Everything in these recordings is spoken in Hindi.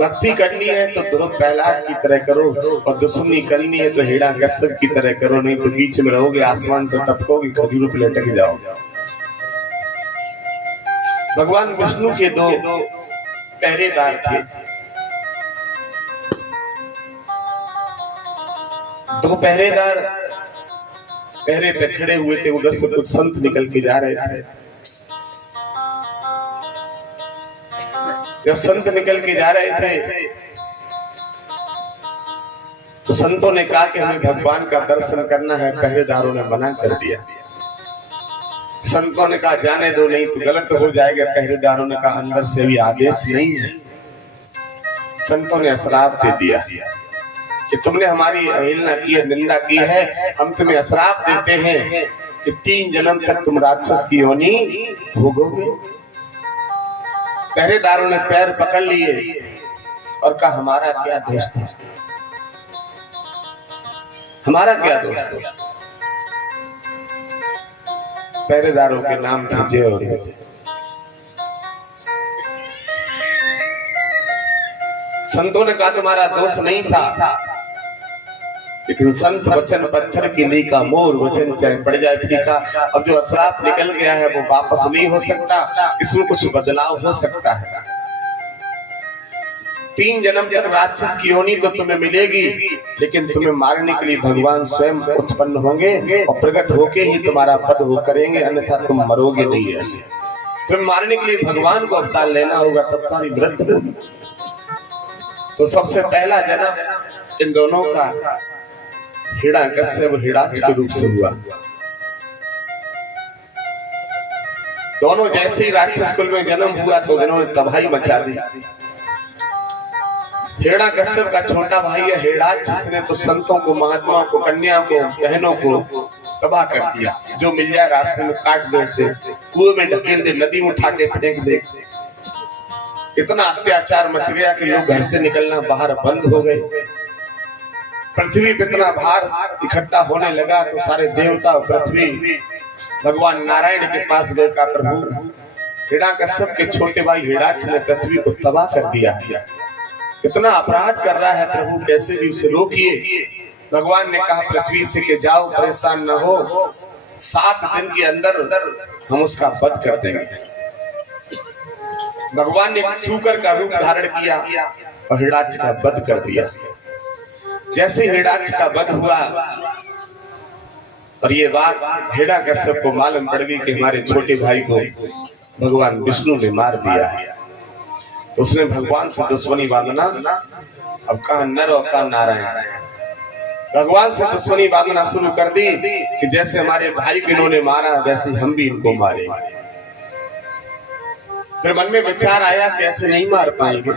भक्ति करनी है तो ध्रुव प्रहलाद की तरह करो, और दुश्मनी करनी है तो हिरण्यकश्यप की तरह करो, नहीं तो बीच में रहोगे, आसमान से टपकोगे, खजूरों पे लटक जाओगे। भगवान विष्णु के दो पहरेदार थे। दो पहरेदार पहरे पे खड़े हुए थे। उधर से कुछ संत निकल के जा रहे थे। जब संत निकल के जा रहे थे तो संतों ने कहा कि हमें भगवान का दर्शन करना है। पहरेदारों ने मना कर दिया। संतों ने कहा जाने दो, नहीं तो गलत हो जाएगा। पहरेदारों ने कहा अंदर से भी आदेश नहीं है। संतों ने श्राप दे दिया कि तुमने हमारी अवहेलना की है, निंदा की है, हम तुम्हें श्राप देते हैं कि 3 जन्म तक तुम राक्षस की योनि भोगोगे। पहरेदारों ने पैर पकड़ लिए और कहा हमारा क्या दोष था, हमारा क्या दोष था। पहरेदारों के नाम थे जय और विजय। संतों ने कहा तुम्हारा दोष नहीं था, लेकिन संत वचन पत्थर की लीका, मोर वचन चाहे पड़ जाए फीका। अब जो श्राप निकल गया है वो वापस नहीं हो सकता, इसमें कुछ बदलाव हो सकता है। 3 जन्म तक राक्षस की योनि तो तुम्हें मिलेगी, लेकिन तुम्हें मारने के लिए भगवान स्वयं उत्पन्न होंगे और प्रकट होके ही तुम्हारा वध हो करेंगे, अन्यथा तुम मरोगे नहीं। ऐसे तुम्हें मारने के लिए भगवान को अवतार लेना होगा, तब तुम्हारी वृद्धि होगी। तो सबसे पहला जन्म इन दोनों का हिरण्यकश्यप हिरण्याक्ष के रूप से हुआ। दोनों जैसे ही राक्षस कुल में जन्म हुआ तो इन्होंने तबाही मचा दी। हिरण्याकश्यप का छोटा भाई है हिरण्याक्ष, इसने तो संतों को, महात्माओं को, कन्या को, बहनों को तबाह कर दिया। जो मिल जाए रास्ते में काट दो, से कुएं में ढकेल दे, नदी में उठा के फेंक दे। इतना अत्याचार मच गया कि लोग घर से निकलना बाहर बंद हो गए। पृथ्वी पे इतना भार इकट्ठा होने लगा तो सारे देवता और पृथ्वी भगवान नारायण के पास गए। का प्रभु, हिरण्याकश्यप के छोटे भाई हिरण्याक्ष ने पृथ्वी को तबाह कर दिया, इतना अपराध कर रहा है प्रभु, कैसे भी उसे रोकिए। भगवान ने कहा पृथ्वी से कि जाओ, परेशान न हो, 7 दिन के अंदर हम उसका वध कर देंगे। भगवान ने सूकर का रूप धारण किया और हिरण्याक्ष का वध कर दिया। जैसे हिरण्याक्ष का वध हुआ और ये बात हिरण्याकश्यप को मालूम पड़ गई कि हमारे छोटे भाई को भगवान विष्णु ने मार दिया है, तो उसने भगवान से दुश्मनी बांधना। अब कहा नर और कहा नारायण, भगवान से दुश्मनी बांधना शुरू कर दी कि जैसे हमारे भाई को इन्होंने मारा वैसे हम भी इनको मारेंगे। फिर मन में विचार आया कि ऐसे नहीं मार पाएंगे,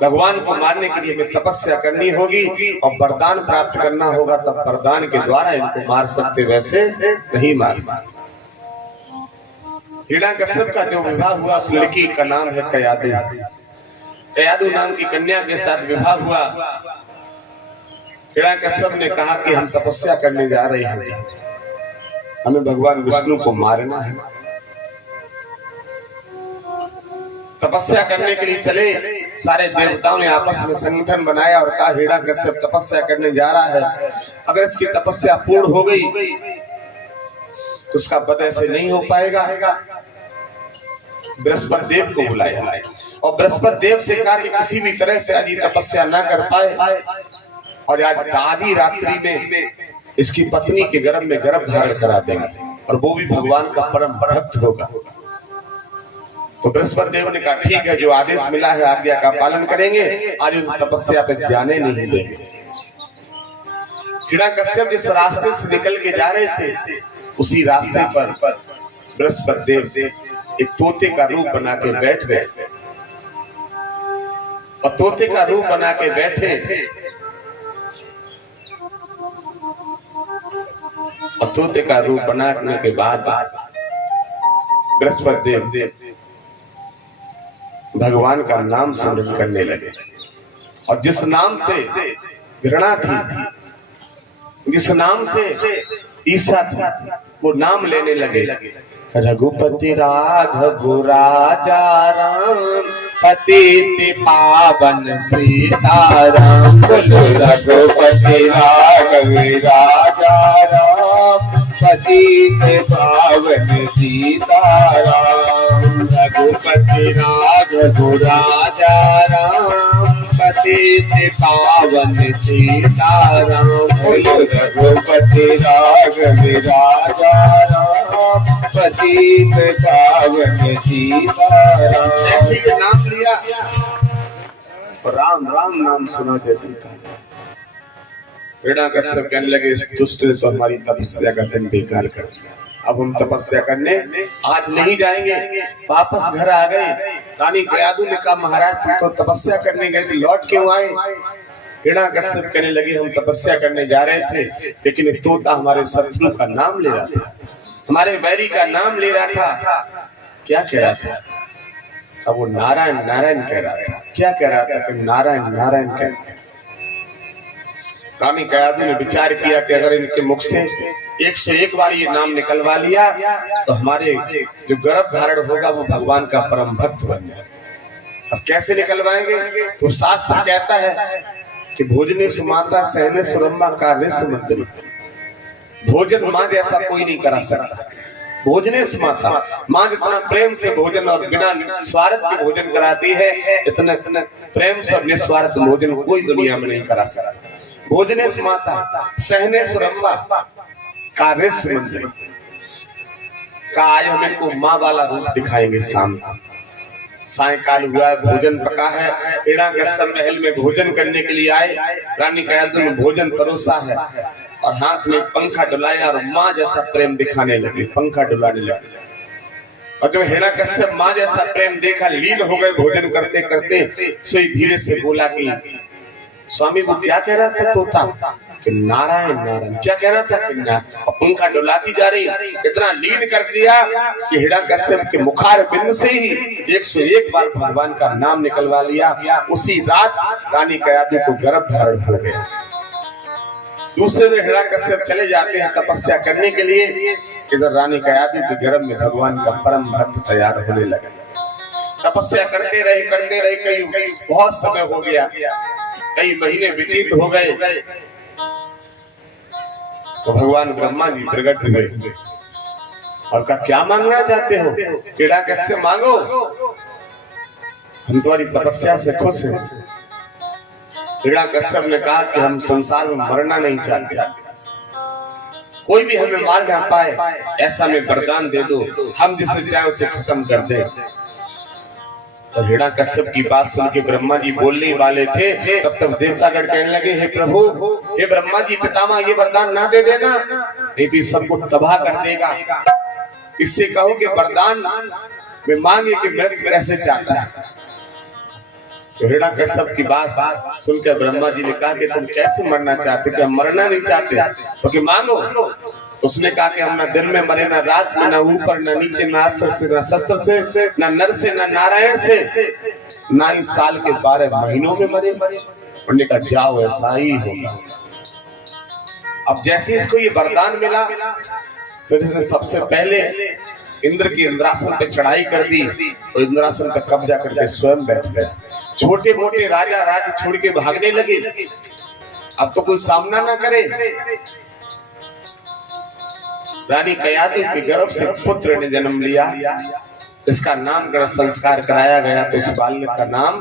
भगवान को मारने के लिए हमें तपस्या करनी होगी और वरदान प्राप्त करना होगा, तब वरदान के द्वारा इनको मार सकते, वैसे नहीं मार सकते। हिरण्याकश्यप का जो विवाह हुआ उस लड़की का नाम है कयादु। कयादु नाम की कन्या के साथ विवाह हुआ। हिरण्याकश्यप ने कहा कि हम तपस्या करने जा रहे हैं, हमें भगवान विष्णु को मारना है। तपस्या करने के लिए चले, सारे देवताओं ने आपस में संगठन बनाया और कहा हिरण्याकश्यप तपस्या करने जा रहा है, अगर इसकी तपस्या पूर्ण हो गई तो उसका वध ऐसे नहीं हो पाएगा। बृहस्पति देव को बुलाया और बृहस्पति देव से कहा कि किसी भी तरह से आज तपस्या ना कर पाए और आज आधी रात्रि में इसकी पत्नी के गर्भ में गर्भ धारण करा देंगे, और वो भी भगवान का परम भक्त होगा। तो बृहस्पति देव ने कहा ठीक है, जो आदेश मिला है आज्ञा का पालन करेंगे, आज उस तपस्या पे जाने नहीं देंगे। हिरण्याकश्यप जिस रास्ते से निकल के जा रहे थे उसी रास्ते पर बृहस्पति देव एक तोते का रूप बना के बैठ गए, और तोते का रूप बना के बैठे और तोते का रूप बनाने के बाद बृहस्पति देव भगवान का नाम स्मरण करने लगे, और जिस नाम से घृणा थी, जिस नाम से ईर्ष्या थी, वो नाम लेने लगे। रघुपति राघव राजा राम पतित पावन सीताराम। बोलो रघुपति राघव राजा राम, पतित पावन सीताराम। रघुपति राघव राजा राम, पतित पावन सीताराम। बोलो रघुपति राघव राजा राम, पतित पावन सीताराम। जैसे ये नाम लिया राम राम नाम सुना जैसे कहा। हिरण्यकश्यप कहने लगे इस दुष्ट ने तो हमारी तपस्या का दिन बेकार कर दिया। अब हम तपस्या करने आज नहीं जाएंगे। वापस घर आ गए। रानी कयादु ने कहा महाराज तुम तो तपस्या करने गए थे, लौट क्यों आए? हिरण्यकश्यप कहने लगे हम तपस्या करने जा रहे थे, लेकिन एक तोता हमारे शत्रु का नाम ले रहा था, हमारे बैरी का नाम ले रहा था। क्या कह रहा था? अब वो नारायण नारायण कह रहा था। क्या कह रहा था? कि नारायण नारायण कह रहा था। रानी कयादु ने विचार किया कि अगर इनके मुख से 101 बार ये नाम निकलवा लिया तो हमारे जो गर्भ धारण होगा वो भगवान का परम भक्त बन जाए। अब कैसे निकलवाएंगे? तो शास्त्र कहता है कि भोजने से माता सहने सुरम्मा कार्य से मंत्री। भोजन माँ जैसा कोई नहीं करा सकता। भोजने से माता, माँ जितना प्रेम से भोजन और बिना स्वार्थ के भोजन कराती है, इतना प्रेम से निस्वार्थ भोजन कोई दुनिया में नहीं करा सकता। भोजने से माता सहने सुरम्मा कार्य से मंत्री का आज हम इनको माँ वाला रूप दिखाएंगे सामने। सायकाल हुआ, भोजन पका है। हिरण्यकश्यप महल में भोजन करने के लिए आए। रानी कयादु ने भोजन परोसा है और हाथ में पंखा डुलाया और माँ जैसा प्रेम दिखाने लगे, पंखा डुलाने लगे। और जब हिरण्यकश्यप माँ जैसा प्रेम देखा, लीन हो गए भोजन करते करते। सो धीरे से बोला कि स्वामी वो क्या कह रहा था तोता? कि नारायण नारायण। क्या कह रहा था? और पंखा डुलाती जा रही, इतना लीन कर दिया कि हिरण्यकश्यप के मुखार बिंद से ही 101 बार भगवान का नाम निकलवा लिया। उसी रात रानी कयादु को गर्भ धारण हो गया। दूसरे दिन हिरण्यकश्यप चले जाते हैं तपस्या करने के लिए। इधर रानी कयादु के गर्भ में भगवान का परम भक्त तैयार होने लगा। तपस्या करते रहे कई बहुत समय हो गया, कई महीने व्यतीत हो गए। तो भगवान ब्रह्मा जी प्रकट हुए और कहा क्या मांगना चाहते हो? हिरण्यकश्यप मांगो, हम तुम्हारी तपस्या से खुश हैं। हिरण्यकश्यप ने कहा कि हम संसार में मरना नहीं चाहते, कोई भी हमें मार ना पाए ऐसा हमें वरदान दे दो, हम जिसे चाहे उसे खत्म कर दें। तो हिरण्यकश्यप की बात सुन के ब्रह्मा जी बोलने वाले थे, तब तक देवतागण कहने लगे हे प्रभु, हे ब्रह्मा जी पितामह ये वरदान ना दे देना, नहीं तो सबको तबाह कर देगा। इससे कहो कि वरदान में मांगे कि मृत्यु कैसे चाहता है। तो हिरण्यकश्यप की बात सुनकर ब्रह्मा जी ने कहा कि तुम कैसे मरना चाहते? कि हम मरना नहीं चाहते, तो कि मांगो। उसने कहा कि हम ना दिन में मरे, ना रात में, ना ऊपर ना नीचे, ना अस्त्र से ना शस्त्र से, ना नर से ना नारायण से, ना ही साल के 12 महीनों में मरे। उन्होंने कहा जाओ ऐसा ही होगा। अब जैसे इसको ये वरदान मिला तो सबसे पहले इंद्र की इंद्रासन पे चढ़ाई कर दी और इंद्रासन पे कब्जा करके स्वयं बैठ गया। छोटे मोटे राजा राज्य छोड़ के भागने लगे, अब तो कोई सामना ना करे। रानी कयादु के गर्भ से पुत्र ने जन्म लिया, इसका नामकरण संस्कार कराया गया। तो इस बालक का नाम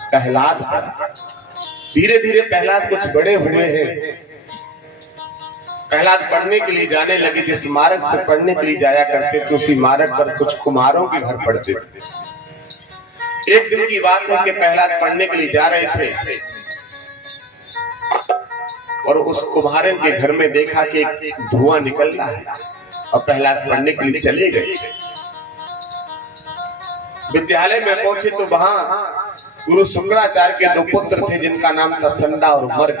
प्रहलाद पड़ा। धीरे धीरे प्रहलाद कुछ बड़े हुए हैं। प्रहलाद पढ़ने के लिए जाने लगे। जिस मार्ग से पढ़ने के लिए जाया करते थे उसी मार्ग पर कुछ कुमारों के घर पढ़ते थे। एक दिन की बात है कि प्रहलाद पढ़ने के लिए जा रहे थे और उस कुम्हारे के घर में देखा कि धुआं निकल रहा है और प्रहलाद पढ़ने के लिए चले गए। विद्यालय में पहुंचे तो वहां गुरु शुक्राचार्य के 2 पुत्र थे जिनका नाम था संडा और मर्क।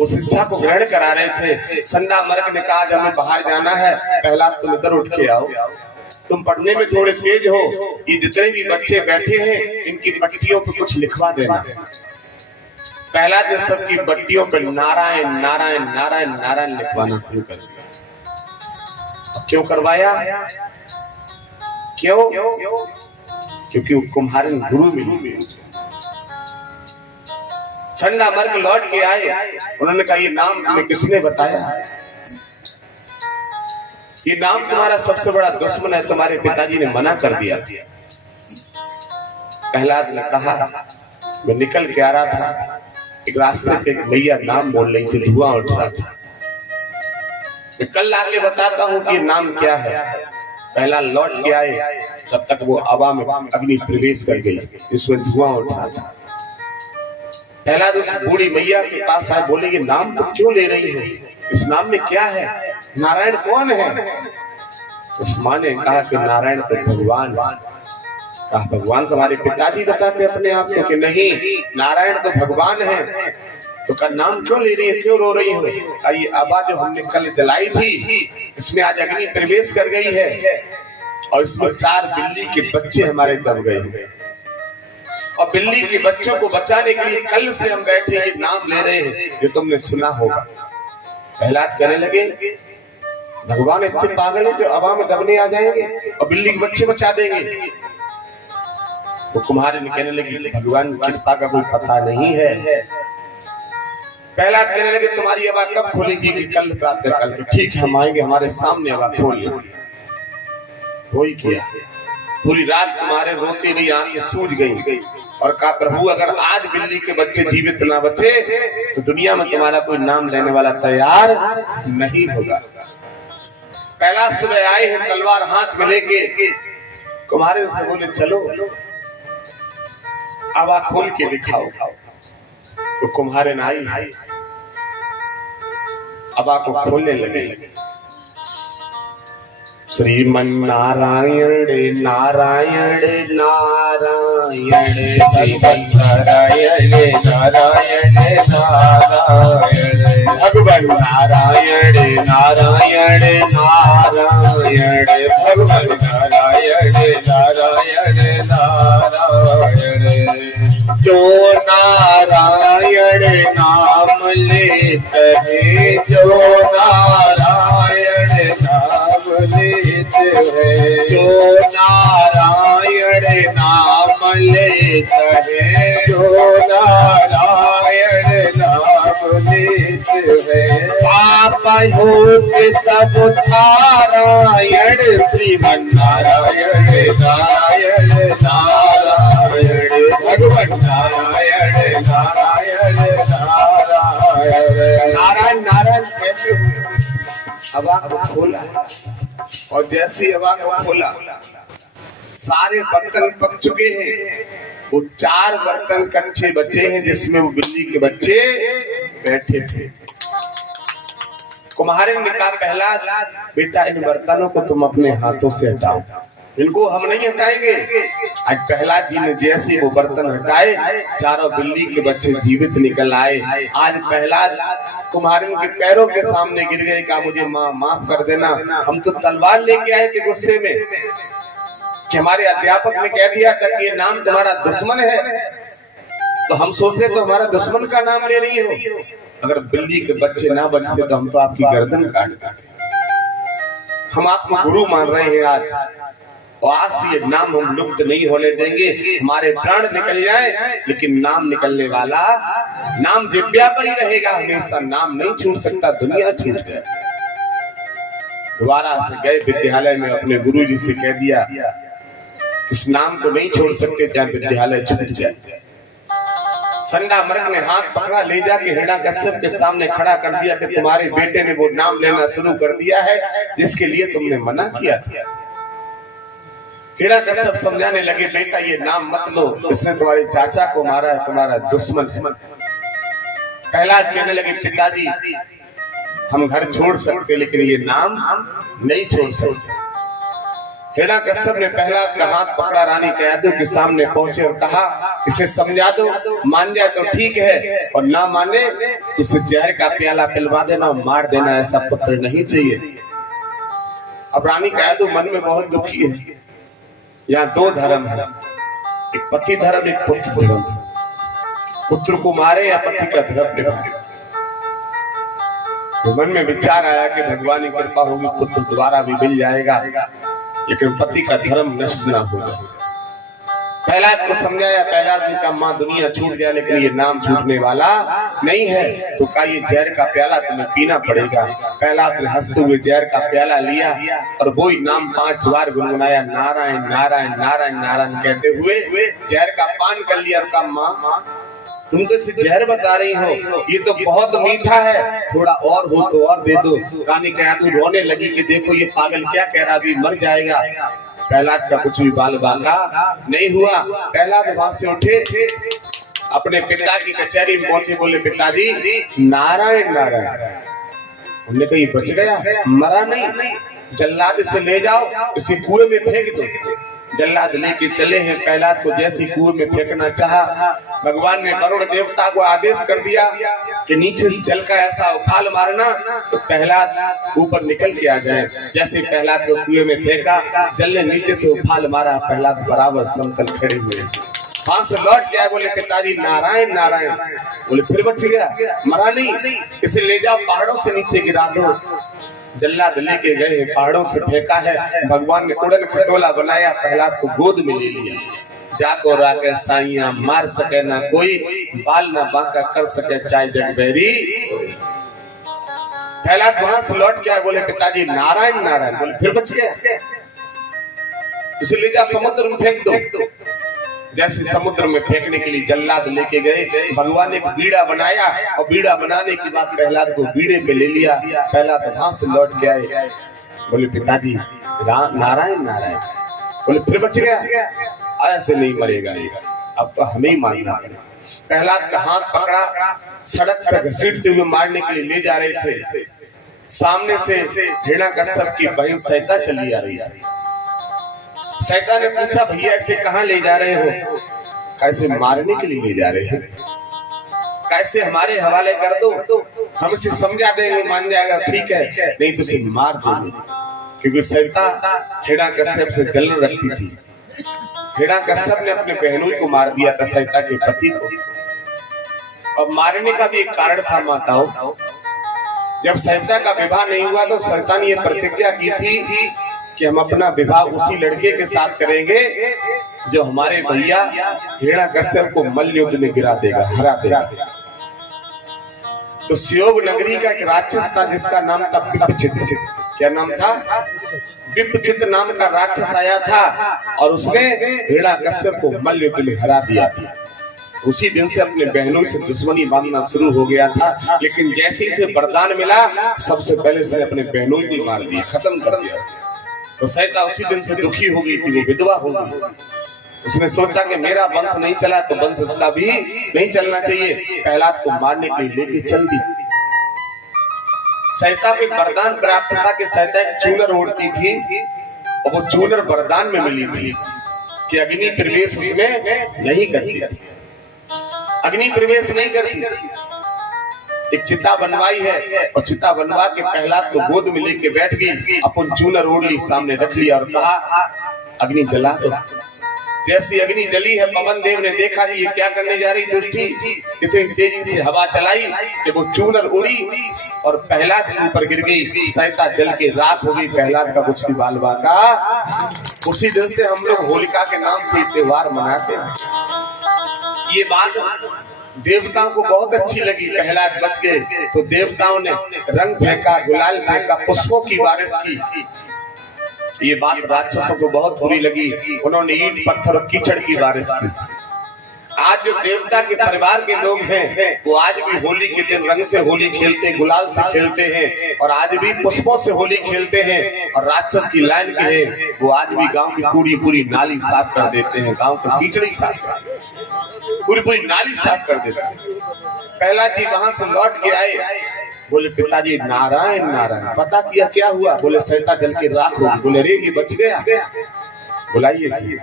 वो शिक्षा को ग्रहण करा रहे थे। संडा मर्क ने कहा जब हमें बाहर जाना है, प्रहलाद तुम इधर उठ के आओ, तुम पढ़ने में थोड़े तेज हो, ये जितने भी बच्चे बैठे हैं इनकी पट्टियों पे कुछ लिखवा देना। प्रहलाद ने सबकी पट्टियों पे नारायण नारायण नारायण नारायण लिखवाना शुरू कर दिया। क्यों करवाया? क्यों? क्योंकि वो कुम्हारिन गुरु मिली। संडा मर्ग लौट के आए, उन्होंने कहा ये नाम तुम्हें किसने बताया? ये नाम तुम्हारा सबसे बड़ा दुश्मन है, तुम्हारे पिताजी ने मना कर दिया। प्रहलाद ने कहा मैं निकल के आ रहा था, एक रास्ते पे एक मैया नाम बोल रही थी, धुआं उठ रहा था, मैं कल आके बताता हूँ कि नाम क्या है। पहला लौट के आए, तब तक वो हवा में अग्नि प्रवेश कर गई, इसमें धुआं उठ रहा था। पहला उस बूढ़ी मैया के पास आए, बोले ये नाम तुम क्यों ले रही हो, इस नाम में क्या है, नारायण कौन है? उस माँ ने कहा कि नारायण तो भगवान। कहा भगवान तुम्हारे पिताजी बताते अपने आप को कि नहीं, नारायण तो भगवान है। तो का नाम क्यों ले रही है, क्यों रो रही हो? ये आबा जो हमने कल दिलाई थी, इसमें आज अग्नि प्रवेश कर गई है और इसमें 4 बिल्ली के बच्चे हमारे दब गए हैं, और बिल्ली के बच्चों को बचाने के लिए कल से हम बैठे ये नाम ले रहे हैं, ये तुमने सुना होगा। प्रहलाद कहने लगे भगवान इतने पागल है जो हवा में दबने आ जाएंगे और बिल्ली के बच्चे बचा देंगे? वो कुम्हारिन कहने लगी भगवान की कृपा का कोई पता नहीं है। प्रहलाद कहने लगे तुम्हारी हवा कब खोलेगी? कि कल प्रातः काल। ठीक है हम आएंगे, हमारे सामने हवा खोल। वही किया, पूरी रात तुम्हारे रोती रही आंखें सूज गई और कहा प्रभु अगर आज बिल्ली के बच्चे जीवित ना बचे तो दुनिया में तुम्हारा कोई नाम लेने वाला तैयार नहीं होगा। पहला सुबह आए हैं तलवार हाथ में लेके, कुम्हारिन से बोले चलो हवा खोल के दिखाओ। तो कुम्हारिन आई, हवा को खोलने लगे। श्रीमन नारायण नारायण नारायण श्रीमन नारायण नारायण नारायण भगवान नारायण नारायण नारायण भगवान नारायण नारायण नारायण। जो नारायण नाम लेते हैं, जो नारायण नाम लेते हैं, जो नारायण नाम लेते हैं, जो नारायण नाम लेते हैं, पाप होते सब नारायण। श्रीमन नारायण नारायण नारायण भगवान नारायण नारायण नारायण। नारायण नारायण कहते हुए हवा को खोला, और जैसी हवा को खोला सारे बर्तन पक चुके हैं, वो 4 बर्तन कच्चे बचे हैं जिसमें वो बिल्ली के बच्चे बैठे थे। कुम्हारिन ने कहा पहला बेटा इन बर्तनों को तुम अपने हाथों से हटाओ, इनको हम नहीं हटाएंगे। आज प्रहलाद जी ने जैसे वो बर्तन हटाए, चारों बिल्ली के बच्चे जीवित निकल आए। आज प्रहलाद कुम्हारिन के पैरों के सामने गिर गए, कहा मुझे माफ कर देना, हम तो तलवार लेके आए थे गुस्से में कि हमारे अध्यापक ने कह दिया था कि ये नाम तुम्हारा दुश्मन है, तो हम सोच रहे तो हमारा दुश्मन का नाम ले रही हो। अगर बिल्ली के बच्चे ना बचते तो हम तो आपकी गर्दन काट देते। हम आपको गुरु मान रहे हैं आज, और आज से ये नाम हम लुप्त नहीं होने देंगे। हमारे प्राण निकल जाए लेकिन नाम निकलने वाला, नाम जिब्या पर ही रहेगा हमेशा, नाम नहीं छूट सकता। दुनिया छूट गया। दोबारा से गए विद्यालय में, अपने गुरु जी से कह दिया इस नाम को नहीं छोड़ सकते, जहाँ विद्यालय छूट गया। संडा मर्ग ने हाथ पकड़ा, ले जाके हिरण्यकश्यप के सामने खड़ा कर दिया कि तुम्हारे बेटे ने वो नाम लेना शुरू कर दिया है जिसके लिए तुमने मना किया था। हिरण्यकश्यप समझाने लगे बेटा ये नाम मत लो, इसने तुम्हारे चाचा को मारा है, तुम्हारा दुश्मन है। प्रहलाद कहने लगे पिताजी हम घर छोड़ सकते लेकिन ये नाम नहीं छोड़ सकते। हिरण्यकश्यप ने प्रहलाद का हाथ पकड़ा, रानी कयाधु के सामने पहुंचे और कहा इसे समझा दो, मान जाए तो ठीक है और ना माने तो उसे जहर का प्याला पिलवा देना, मार देना, ऐसा पुत्र नहीं चाहिए। अब रानी कयाधु मन में बहुत दुखी है। यहाँ 2 धर्म है, एक पति धर्म, एक पुत्र धर्म। पुत्र को मारे या पति का धर्म निभाए। तो मन में विचार आया कि भगवान की कृपा होगी, पुत्र दोबारा भी मिल जाएगा, लेकिन पति का धर्म नष्ट ना हो जाए। प्रहलाद को समझाया। प्रहलाद ने कहा माँ दुनिया छूट गया लेकिन ये नाम छूटने वाला नहीं है। तो कहा ये जहर का प्याला तुम्हें पीना पड़ेगा। प्रहलाद ने हंसते हुए जहर का प्याला लिया और वही नाम 5 बार गुनगुनाया, नारायण नारायण नारायण नारायण कहते हुए जहर का पान कर लिया। और कहा माँ तुम तो इसे जहर बता रही हो, ये तो बहुत मीठा है, थोड़ा और हो तो और दे दो। रानी के हाथ रोने लगी कि देखो ये पागल क्या कह रहा, अभी मर जाएगा। प्रहलाद का कुछ भी बाल बांका नहीं हुआ। प्रहलाद वहां से उठे, अपने पिता की कचहरी में पहुंचे, बोले पिताजी नारायण नारायण। उन्होंने कहा ये बच गया, मरा नहीं, जल्लाद से ले जाओ, इसे कुएं में फेंक दो। जल्लाद लेके चले हैं। प्रहलाद को जैसे कुएं में फेंकना चाहा, भगवान ने वरुण देवता को आदेश कर दिया कि नीचे से जल का ऐसा उफाल मारना तो प्रहलाद ऊपर निकल के आ जाए। जैसे प्रहलाद को कुएं में फेंका, जल ने नीचे से उफाल मारा, प्रहलाद बराबर समतल खड़े हुए। वहां से लौट गया, बोले पिताजी नारायण नारायण। बोले फिर बच गया, मरा नहीं, इसे ले जाओ पहाड़ों से नीचे गिरा दो। जल्लाद लेके गए, पहाड़ों से फेंका है। भगवान ने उड़न खटोला बनाया, प्रहलाद को गोद में ले लिया। जाको राके साइया मार सके ना कोई, बाल ना बांका कर सके चाहे जग बैरी। प्रहलाद वहां से लौट के आए, बोले पिताजी नारायण नारायण। बोले फिर बच गया, इसे ले जा समुद्र में फेंक दो। जैसे समुद्र में फेंकने के लिए जल्लाद लेके गए, भगवान ने एक बीड़ा बनाया और बीड़ा बनाने के बाद प्रहलाद को बीड़े पे ले लिया। प्रहलाद वहां से लौट के आए, बोले पिताजी नारायण नारायण। बोले फिर बच गया, ऐसे नहीं मरेगा ये, अब तो हमें ही मारना पड़ेगा। प्रहलाद का हाथ पकड़ा, सड़क पर घसीटते हुए मारने के लिए ले जा रहे थे। सामने से हिरण्यकश्यप की बहन सैता चली आ रही थी। सैता ने पूछा भैया ऐसे कहाँ ले जा रहे हो? कैसे मारने के लिए ले जा रहे हैं, कैसे हमारे हवाले कर दो, हम इसे समझा देंगे, मान जाएगा, ठीक है, नहीं तो इसे मार देंगे। क्योंकि सैता हिरण्यकश्यप से जलन रखती थी। हिरण्यकश्यप ने अपने बहनोई को मार दिया था, सैता के पति को। और मारने का भी एक कारण था माताओं, जब सैता का विवाह नहीं हुआ तो सैता ने यह प्रतिज्ञा की थी कि हम अपना विवाह उसी लड़के के साथ करेंगे जो हमारे भैया हिरण्यकश्यप को मल्ल युद्ध में गिरा देगा, हरा देगा। तो स्योग नगरी का एक राक्षस था जिसका नाम था विप्पचित्र। क्या नाम था? विप्पचित्र नाम का राक्षस आया था और उसने हिरण्यकश्यप को मल्ल युद्ध में हरा दिया था। उसी दिन से अपने बहनों से दुश्मनी बांधना शुरू हो गया था। लेकिन जैसे ही से वरदान मिला, सबसे पहले से अपने बहनों को मार दिया, खत्म कर दिया। तो सैता उसी दिन से दुखी हो गई थी, वो विधवा हो गई। उसने सोचा कि मेरा वंश नहीं चला तो वंश उसका भी नहीं चलना चाहिए। प्रहलाद को मारने के लिए लेके चल दी। सैता को एक वरदान प्राप्त था कि सैता एक चूनर ओढ़ती थी और वो चूनर वरदान में मिली थी कि अग्नि प्रवेश उसमें नहीं करती थी, अग्नि प्रवेश नहीं करती थी। एक चिता बनवाई है और चिता बनवा के प्रहलाद को गोद में लेके बैठ गई, अपन चूनर ओढ़ ली, सामने रख लिया और कहा अग्नि जला दो। जैसी अग्नि जली है, पवन देव ने देखा कि ये क्या करने जा रही दुष्टी, इतनी तेजी से हवा चलाई कि वो चूनर उड़ी और प्रहलाद के ऊपर गिर गई। सैता जल के राख हो गई, प्रहलाद का कुछ भी बाल बाका। उसी दिन से हम लोग होलिका के नाम से त्योहार मनाते हैं। ये बात देवताओं को बहुत अच्छी लगी। प्रहलाद बच गए तो देवताओं ने रंग फेंका, गुलाल फेंका, पुष्पों की बारिश की। ये बात राक्षसों को बहुत बुरी लगी, उन्होंने ईंट पत्थर और कीचड़ की बारिश की। आज जो देवता के परिवार के लोग हैं वो आज भी होली के दिन रंग से होली खेलते हैं, गुलाल से खेलते हैं और आज भी पुष्पों से होली खेलते हैं। और राक्षस की लाइन के हैं वो आज भी गांव की पूरी पूरी नाली साफ कर देते हैं, गांव की कीचड़ी साफ कर देते हैं, पूरी पूरी नाली साफ कर देते हैं। प्रहलाद जी वहां से लौट के आए, बोले पिताजी नारायण नारायण। पता किया क्या हुआ? बोले सैता जल के राख हो गई। बोले रे ये बच गया, बुलाइए इसे।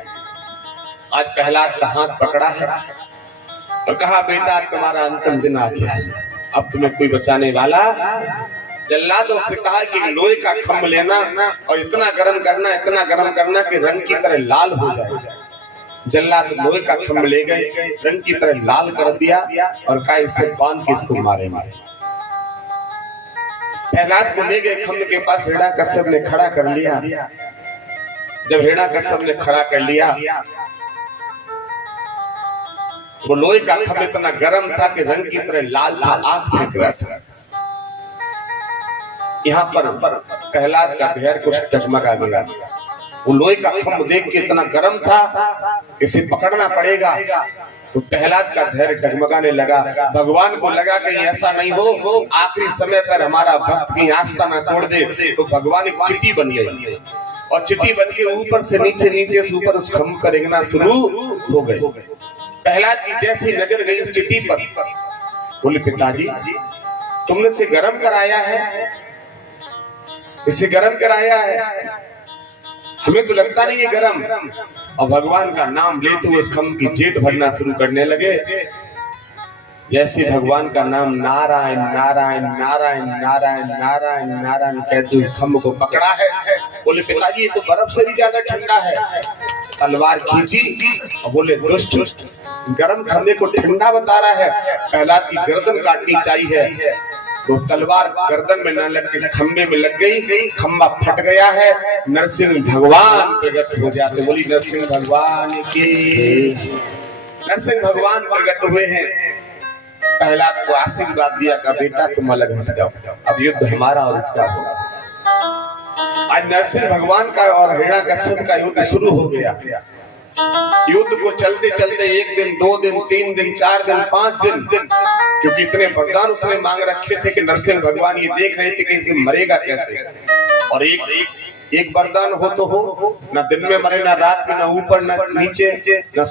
आज प्रहलाद का हाथ पकड़ा है और कहा बेटा तुम्हारा अंतिम दिन आ गया, अब तुम्हें कोई बचाने वाला। जल्लादों से कहा कि लोहे का खम्भ लेना और इतना गर्म करना, इतना गर्म करना कि रंग की तरह लाल हो जाए। जल्लाद लोहे का खम्भ ले गए, रंग की तरह लाल कर दिया और कहा इससे बांध के इसको मारे मारे। प्रहलाद को ले गए खम्भ के पास, हिरण्यकश्यप ने खड़ा कर लिया। जब हिरण्यकश्यप ने खड़ा कर लिया वो लोहे का खम्भ इतना गर्म था कि रंग की तरह लाल था, आग फेंक रहा था। यहाँ पर प्रहलाद का धैर्य कुछ टगमगा गया। वो लोहे का खम्भ देख के इतना गर्म था, इसे पकड़ना पड़ेगा। तो प्रहलाद का धैर्य डगमगाने लगा। भगवान को लगा कि ऐसा नहीं हो, आखिरी समय पर हमारा भक्त की आस्था ना तोड़ दे। तो भगवान एक चिट्ठी बन गई और चिट्ठी बन के ऊपर से नीचे, नीचे से ऊपर उस खम्भ पर रेंगना शुरू हो गए। प्रहलाद की जैसी नजर गई उस चिट्ठी पर, बोले पिताजी तुमने इसे गर्म कराया है, इसे गर्म कराया है, हमें तो लगता नहीं है गरम। और भगवान का नाम लेते हुए उस खम्भ की जेठ भरना शुरू करने लगे। जैसे भगवान का नाम नारायण नारायण नारायण नारायण नारायण नारायण कहते हुए खम्भ को पकड़ा है। बोले पिताजी ये तो बर्फ से भी ज्यादा ठंडा है। तलवार खींची और बोले दुष्ट, गरम खम्भे को ठंडा बता रहा है, प्रहलाद की गर्दन काटनी चाहिए। तो तलवार गर्दन में न लग के खम्भे में लग गई, खम्भा फट गया है। नरसिंह भगवान प्रकट हो जाते। बोली नरसिंह भगवान की। नरसिंह भगवान प्रकट हुए हैं। प्रहलाद को आशीर्वाद दिया का बेटा तुम अलग हट जाओ, अब युद्ध हमारा और इसका होगा। आज नरसिंह भगवान का और हिरण्यकश्यप का युद्ध शुरू हो गया। युद्ध को चलते चलते 1 दिन 2 दिन 3 दिन 4 दिन 5 दिन, क्योंकि इतने वरदान उसने मांग रखे थे कि नरसिंह भगवान ये देख रहे थे कि इसे मरेगा कैसे। और एक वरदान हो तो हो, न दिन में मरे, न रात में, न ऊपर न नीचे, न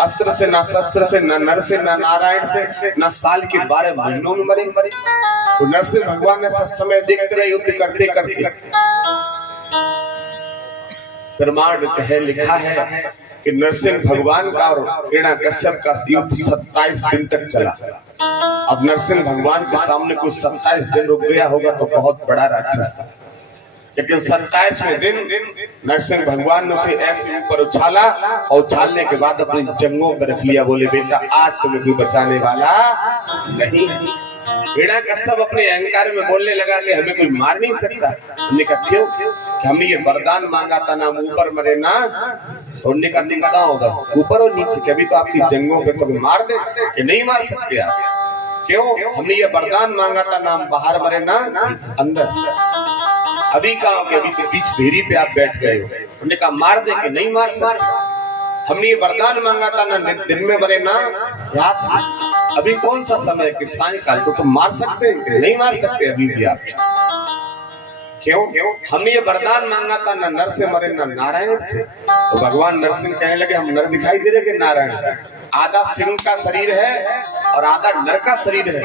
अस्त्र से, न शस्त्र से, न नर से, न नारायण से, न साल के 12 महीनों में मरे। तो नरसिंह भगवान ने सब समय देखते रहे युद्ध करते करते। ब्रह्मांड कहे लिखा है कि नरसिंह भगवान का और हिरण्यकश्यप का युद्ध 27 दिन तक चला। अब नरसिंह भगवान के सामने कोई 27 दिन रुक गया होगा तो बहुत बड़ा राक्षस था, लेकिन 27वें दिन नरसिंह भगवान ने उसे ऐसे ऊपर उछाला और उछालने के बाद अपनी जंगों पर रख लिया। बोले बेटा आज तुम्हें कोई बचाने वाला नहीं। हिरण्यकश्यप अपने अहंकार में बोलने लगा कि हमें कोई मार नहीं सकता। हमने कहा क्यों? कि हमने ये वरदान मांगा था ना ऊपर मरे ना। तो उन्होंने कहा नहीं कहा होगा ऊपर और नीचे, कभी तो आपकी जंगों पे तो मार दे कि नहीं मार सकते आप। क्यों? हमने ये वरदान मांगा था ना बाहर मरे ना अंदर। अभी कहा कि अभी तो बीच धेरी पे आप बैठ गए हो। उन्होंने कहा मार दे कि नहीं मार सकते। हमने ये वरदान मांगा था ना दिन में मरे ना रात में। अभी कौन सा समय कि सायंकाल तो तुम मार सकते हैं, नहीं मार सकते अभी भी आप। क्यों? हमने ये वरदान मांगा था ना नर से मरे ना नारायण से। तो भगवान नरसिंह कहने लगे हम नर दिखाई दे रहे कि नारायण? आधा सिंह का शरीर है और आधा नर का शरीर है।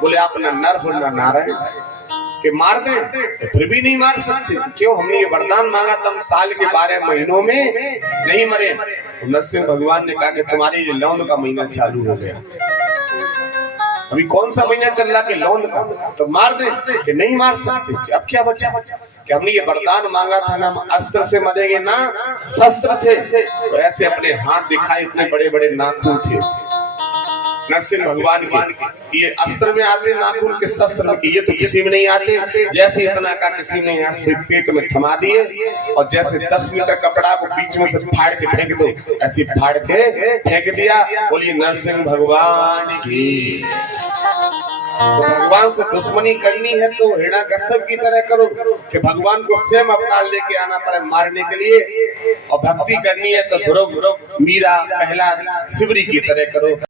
बोले आप ना नर हो ना नारायण, कि मार दें तो फिर भी नहीं मार सकते। क्यों? हमने ये वरदान मांगा था हम साल के 12 महीनों में नहीं मरे। तो नरसिंह भगवान ने कहा कि तुम्हारे ये लौंद का महीना चालू हो गया। अभी कौन सा महीना चल रहा कि लौंद का, तो मार दे कि नहीं मार सकते। अब क्या बचा कि हमने ये वरदान मांगा था ना अस्त्र से मरेंगे ना शस्त्र से। तो ऐसे अपने हाथ दिखाए, इतने बड़े बड़े नाखून थे नरसिंह भगवान के। ये अस्त्र में आते नाखून के शस्त्र में, ये तो किसी में नहीं आते। जैसे इतना का किसी ने यहाँ से पेट में थमा दिए और जैसे 10 मीटर कपड़ा को बीच में से फाड़ के फेंक दो, ऐसे फाड़ के फेंक दिया। बोलिए नरसिंह भगवान की। तो भगवान से दुश्मनी करनी है तो हिरण्यकश्यप की तरह करो कि भगवान को स्वयं अवतार लेके आना पड़े मारने के लिए। और भक्ति करनी है तो ध्रुव, मीरा, प्रहलाद, शिवरी की तरह करो।